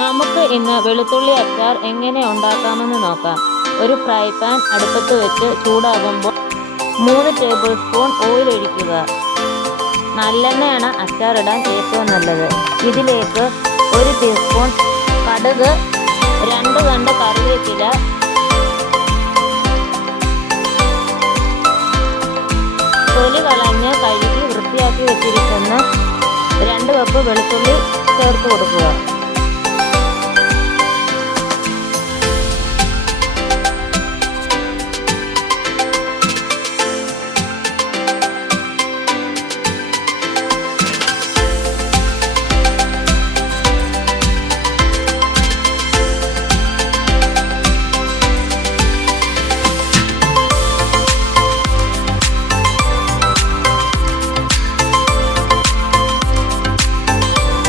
നമുക്ക് ഇന്ന് വെളുത്തുള്ളി അച്ചാർ എങ്ങനെ ഉണ്ടാക്കാമെന്ന് നോക്കാം. ഒരു ഫ്രൈ പാൻ അടുപ്പത്ത് വെച്ച് ചൂടാകുമ്പോൾ 3 ടേബിൾ സ്പൂൺ ഓയിൽ ഒഴിക്കുക. നല്ലെണ്ണയാണ് അച്ചാറിടാൻ ഏറ്റവും നല്ലത്. ഇതിലേക്ക് 1 ടീസ്പൂൺ കടുക്, 2 തണ്ട് കറിവേപ്പില, തൊലി കളഞ്ഞ് കഴുകി വൃത്തിയാക്കി വെച്ചിരിക്കുന്ന 2 കപ്പ് വെളുത്തുള്ളി ചേർത്ത് കൊടുക്കുക.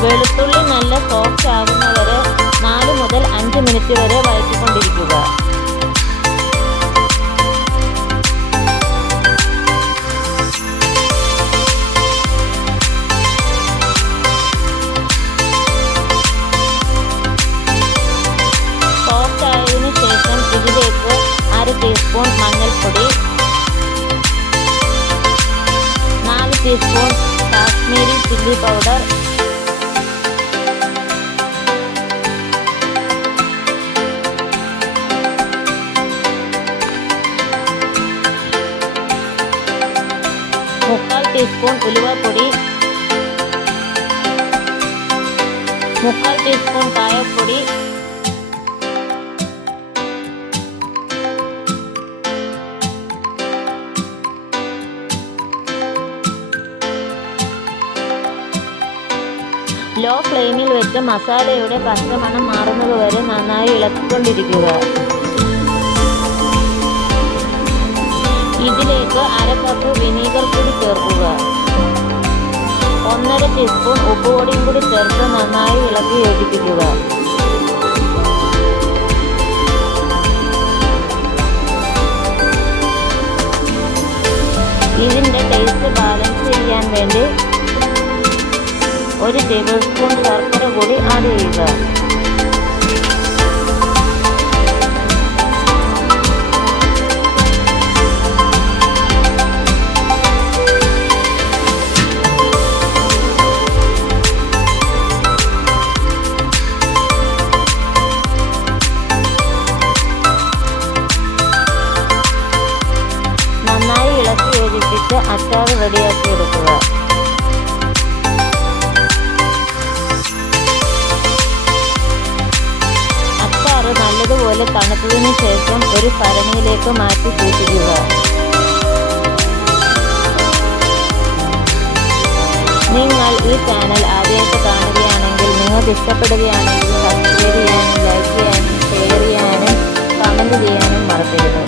വെളുത്തുള്ളി നല്ല സോഫ്റ്റ് ആകുന്നവരെ 4 മുതൽ 5 മിനിറ്റ് വരെ വഴറ്റിക്കൊണ്ടിരിക്കുക. സോഫ്റ്റ് ആയതിനു ശേഷം ഇതിലേക്ക് 1/2 ടീസ്പൂൺ മഞ്ഞൾപ്പൊടി, 4 teaspoon Kashmiri chilli powder, 1/4 teaspoon ഉലുവാപ്പൊടി, 1/4 ടീസ്പൂൺ കായപ്പൊടി, ലോ ഫ്ലെയിമിൽ വെച്ച് മസാലയുടെ പച്ചമണം മാറുന്നത് വരെ നന്നായി ഇളക്കിക്കൊണ്ടിരിക്കുക. ഇതിലേക്ക് 1/2 കപ്പ് വിനീഗർ കൂടി ചേർക്കുക. 1/2 ടീസ്പൂൺ ഉപ്പുപൊടിയും കൂടി ചേർത്ത് നന്നായി ഇളക്കി യോജിപ്പിക്കുക. ഇതിൻ്റെ ടേസ്റ്റ് ബാലൻസ് ചെയ്യാൻ വേണ്ടി 1 ടേബിൾ സ്പൂൺ ശർക്കര കൂടി ആഡ് ചെയ്യുക. നന്നായി ഇളക്കി യോജിപ്പിച്ച് അച്ചാർ റെഡിയാക്കി എടുക്കുക. അച്ചാർ നല്ലതുപോലെ തണുത്തതിനു ശേഷം ഒരു ഭരണിയിലേക്ക് മാറ്റി സൂക്ഷിക്കുക. നിങ്ങൾ ഈ ചാനൽ ആദ്യമായിട്ട് കാണുകയാണെങ്കിൽ, നിങ്ങൾക്ക് ഇഷ്ടപ്പെടുകയാണെങ്കിൽ സബ്സ്ക്രൈബ് ചെയ്യാനും ലൈക്ക് ചെയ്യാനും ഷെയർ ചെയ്യാനും കമൻറ്റ് ചെയ്യാനും മറക്കരുത്.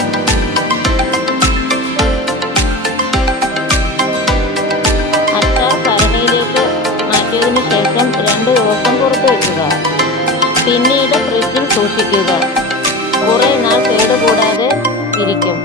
മാറ്റിയതിനു ശേഷം 2 ദിവസം പുറത്ത് വയ്ക്കുക. പിന്നീട് ഫ്രിഡ്ജിൽ സൂക്ഷിക്കുക. കുറേ നാൾ കേടുകൂടാതെ ഇരിക്കും.